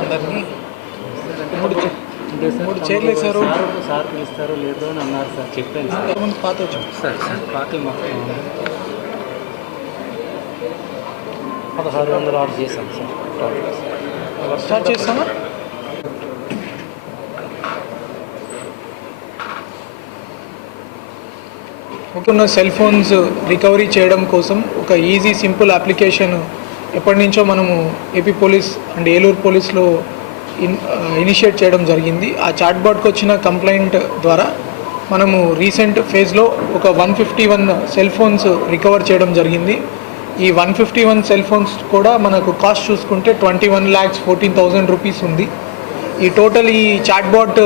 అందరినీ మూడు చేయలేదు సార్ పిలుస్తారు లేదు అని అన్నారు సార్. చెప్పాను సార్. ముందు పాత వచ్చాం సార్ పార్టీ మొత్తం 1600 ఆర్డర్ చేశాం సార్. స్టార్ట్ చేస్తామా? ఒక సెల్ ఫోన్స్ రికవరీ చేయడం కోసం ఒక ఈజీ సింపుల్ అప్లికేషన్ ఎప్పటి నుంచో మనము ఏపీ పోలీస్ అండ్ ఏలూరు పోలీస్లో ఇనిషియేట్ చేయడం జరిగింది. ఆ చాట్బాట్కి వచ్చిన కంప్లైంట్ ద్వారా మనము రీసెంట్ ఫేజ్లో ఒక 151 సెల్ ఫోన్స్ రికవర్ చేయడం జరిగింది. ఈ 151 సెల్ ఫోన్స్ కూడా మనకు కాస్ట్ చూసుకుంటే 21,14,000 రూపీస్ ఉంది. ఈ టోటల్ ఈ చాట్బాట్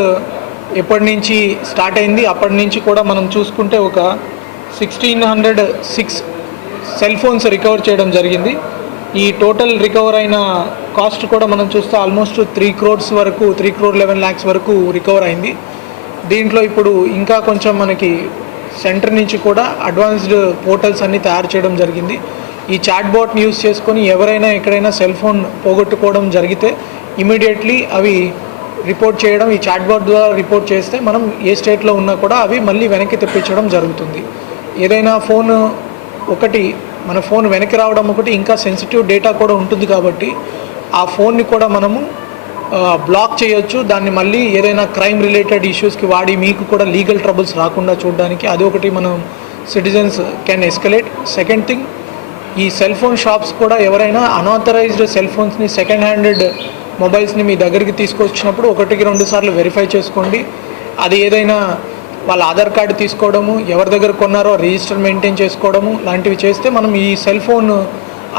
ఎప్పటి నుంచి స్టార్ట్ అయింది అప్పటి నుంచి కూడా మనం చూసుకుంటే ఒక 1,606 సెల్ ఫోన్స్ రికవర్ చేయడం జరిగింది. ఈ టోటల్ రికవర్ అయిన కాస్ట్ కూడా మనం చూస్తే ఆల్మోస్ట్ 3 crores వరకు 3,11,00,000 వరకు రికవర్ అయింది. దీంట్లో ఇప్పుడు ఇంకా కొంచెం మనకి సెంటర్ నుంచి కూడా అడ్వాన్స్డ్ పోర్టల్స్ అన్నీ తయారు చేయడం జరిగింది. ఈ చాట్బాట్ని యూస్ చేసుకొని ఎవరైనా ఎక్కడైనా సెల్ ఫోన్ పోగొట్టుకోవడం జరిగితే ఇమీడియట్లీ అవి రిపోర్ట్ చేయడం, ఈ చాట్బాట్ ద్వారా రిపోర్ట్ చేస్తే మనం ఏ స్టేట్లో ఉన్నా కూడా అవి మళ్ళీ వెనక్కి తెప్పించడం జరుగుతుంది. ఏదైనా ఫోన్ ఒకటి మన ఫోన్ వెనక్కి రావడం ఒకటి, ఇంకా సెన్సిటివ్ డేటా కూడా ఉంటుంది కాబట్టి ఆ ఫోన్ని కూడా మనము బ్లాక్ చేయొచ్చు. దాన్ని మళ్ళీ ఏదైనా క్రైమ్ రిలేటెడ్ ఇష్యూస్కి వాడి మీకు కూడా లీగల్ ట్రబుల్స్ రాకుండా చూడడానికి అది ఒకటి మనం citizens can escalate. Second thing, ఈ సెల్ ఫోన్ షాప్స్ కూడా ఎవరైనా అన్ఆథరైజ్డ్ సెల్ ఫోన్స్ని సెకండ్ హ్యాండెడ్ మొబైల్స్ని మీ దగ్గరికి తీసుకొచ్చినప్పుడు 1-2 సార్లు వెరిఫై చేసుకోండి. అది ఏదైనా వాళ్ళ ఆధార్ కార్డు తీసుకోవడము, ఎవరి దగ్గర కొన్నారో రిజిస్టర్ మెయింటైన్ చేసుకోవడము లాంటివి చేస్తే మనం ఈ సెల్ ఫోన్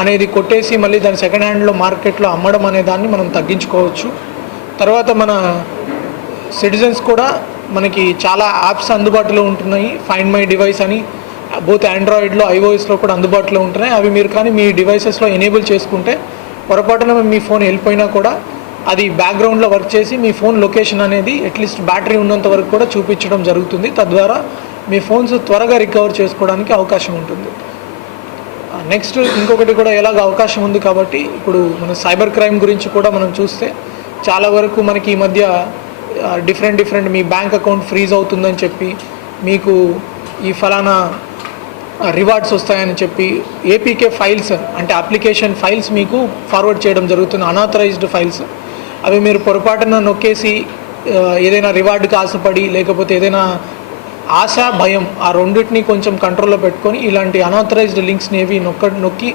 అనేది కొట్టేసి మళ్ళీ దాన్ని సెకండ్ హ్యాండ్లో మార్కెట్లో అమ్మడం అనే దాన్ని మనం తగ్గించుకోవచ్చు. తర్వాత మన సిటిజన్స్ కూడా మనకి చాలా యాప్స్ అందుబాటులో ఉంటున్నాయి. ఫైండ్ మై డివైస్ అని బోత్ ఆండ్రాయిడ్లో ఐఓఎస్లో కూడా అందుబాటులో ఉంటున్నాయి. అవి మీరు కానీ మీ డివైసెస్లో ఎనేబుల్ చేసుకుంటే పొరపాటున మీ ఫోన్ వెళ్ళిపోయినా కూడా అది బ్యాక్గ్రౌండ్లో వర్క్ చేసి మీ ఫోన్ లొకేషన్ అనేది అట్లీస్ట్ బ్యాటరీ ఉన్నంత వరకు కూడా చూపించడం జరుగుతుంది. తద్వారా మీ ఫోన్స్ త్వరగా రికవర్ చేసుకోవడానికి అవకాశం ఉంటుంది. నెక్స్ట్ ఇంకొకటి కూడా ఎలాగ అవకాశం ఉంది కాబట్టి ఇప్పుడు మన సైబర్ క్రైమ్ గురించి కూడా మనం చూస్తే చాలా వరకు మనకి ఈ మధ్య డిఫరెంట్ మీ బ్యాంక్ అకౌంట్ ఫ్రీజ్ అవుతుందని చెప్పి మీకు ఈ ఫలానా రివార్డ్స్ వస్తాయని చెప్పి ఏపీకే ఫైల్స్ అంటే అప్లికేషన్ ఫైల్స్ మీకు ఫార్వర్డ్ చేయడం జరుగుతుంది, అన్ఆథరైజ్డ్ ఫైల్స్. అవి మీరు పొరపాటున నొక్కేసి ఏదైనా రివార్డుకి ఆశపడి లేకపోతే ఏదైనా ఆశ భయం ఆ రెండింటిని కొంచెం కంట్రోల్లో పెట్టుకొని ఇలాంటి అన్ఆథరైజ్డ్ లింక్స్ని ఏవి నొక్కి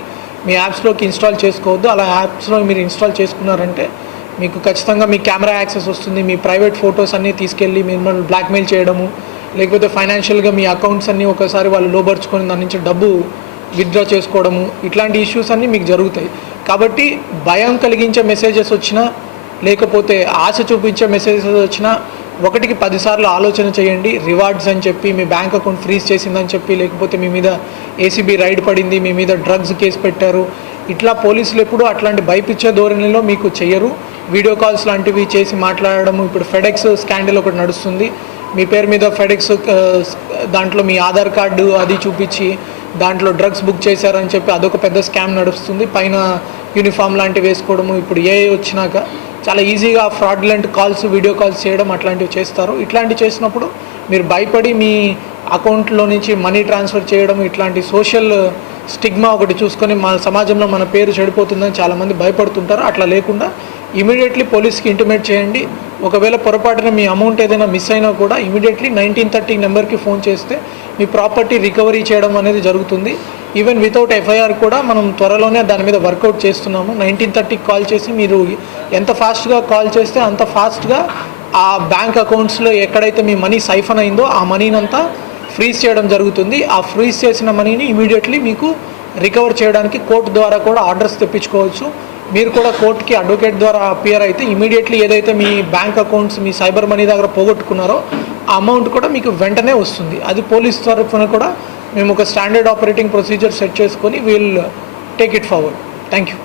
మీ యాప్స్లోకి ఇన్స్టాల్ చేసుకోవద్దు. అలా యాప్స్లో మీరు ఇన్స్టాల్ చేసుకున్నారంటే మీకు ఖచ్చితంగా మీ కెమెరా యాక్సెస్ వస్తుంది, మీ ప్రైవేట్ ఫొటోస్ అన్నీ తీసుకెళ్ళి మిమ్మల్ని బ్లాక్మెయిల్ చేయడము, లేకపోతే ఫైనాన్షియల్గా మీ అకౌంట్స్ అన్నీ ఒకసారి వాళ్ళు లోబర్చుకొని దాని నుంచి డబ్బు విత్డ్రా చేసుకోవడము, ఇట్లాంటి ఇష్యూస్ అన్నీ మీకు జరుగుతాయి. కాబట్టి భయం కలిగించే మెసేజెస్ వచ్చినా లేకపోతే ఆశ చూపించే మెసేజెస్ వచ్చినా 1కి 10 సార్లు ఆలోచన చేయండి. రివార్డ్స్ అని చెప్పి మీ బ్యాంక్ అకౌంట్ ఫ్రీజ్ చేసిందని చెప్పి లేకపోతే మీ మీద ఏసీబీ రైడ్ పడింది, మీ మీద డ్రగ్స్ కేసు పెట్టారు, ఇట్లా పోలీసులు ఎప్పుడు అట్లాంటి భయపిచ్చే ధోరణిలో మీకు చెయ్యరు. వీడియో కాల్స్ లాంటివి చేసి మాట్లాడడము. ఇప్పుడు ఫెడెక్స్ స్కాండల్ ఒకటి నడుస్తుంది. మీ పేరు మీద ఫెడెక్స్ దాంట్లో మీ ఆధార్ కార్డు అది చూపించి దాంట్లో డ్రగ్స్ బుక్ చేశారని చెప్పి అదొక పెద్ద స్కామ్ నడుస్తుంది. పైన యూనిఫామ్ లాంటివి వేసుకోవడము. ఇప్పుడు ఏఐ వచ్చినాక చాలా ఈజీగా ఫ్రాడ్లెంట్ కాల్స్ వీడియో కాల్స్ చేయడం అట్లాంటివి చేస్తారు. ఇట్లాంటివి చేసినప్పుడు మీరు భయపడి మీ అకౌంట్లో నుంచి మనీ ట్రాన్స్ఫర్ చేయడం, ఇట్లాంటి సోషల్ స్టిగ్మా ఒకటి చూసుకొని మన సమాజంలో మన పేరు చెడిపోతుందని చాలామంది భయపడుతుంటారు. అట్లా లేకుండా ఇమీడియట్లీ పోలీస్కి ఇంటిమేట్ చేయండి. ఒకవేళ పొరపాటున మీ అమౌంట్ ఏదైనా మిస్ అయినా కూడా ఇమీడియట్లీ 1930 నెంబర్కి ఫోన్ చేస్తే మీ ప్రాపర్టీ రికవరీ చేయడం అనేది జరుగుతుంది. ఈవెన్ వితౌట్ ఎఫ్ఐఆర్ కూడా మనం త్వరలోనే దాని మీద వర్కౌట్ చేస్తున్నాము. 1930కి కాల్ చేసి మీరు ఎంత ఫాస్ట్గా కాల్ చేస్తే అంత ఫాస్ట్గా ఆ బ్యాంక్ అకౌంట్స్లో ఎక్కడైతే మీ మనీ సైఫన్ అయిందో ఆ మనీనంతా ఫ్రీజ్ చేయడం జరుగుతుంది. ఆ ఫ్రీజ్ చేసిన మనీని ఇమీడియట్లీ మీకు రికవర్ చేయడానికి కోర్టు ద్వారా కూడా ఆర్డర్స్ తెప్పించుకోవచ్చు. మీరు కూడా కోర్టుకి అడ్వకేట్ ద్వారా అపియర్ అయితే ఇమీడియట్లీ ఏదైతే మీ బ్యాంక్ అకౌంట్స్ మీ సైబర్ మనీ దగ్గర పోగొట్టుకున్నారో ఆ అమౌంట్ కూడా మీకు వెంటనే వస్తుంది. అది పోలీస్ తరఫున కూడా మేము ఒక స్టాండర్డ్ ఆపరేటింగ్ ప్రొసీజర్ సెట్ చేసుకొని will take it forward. Thank you.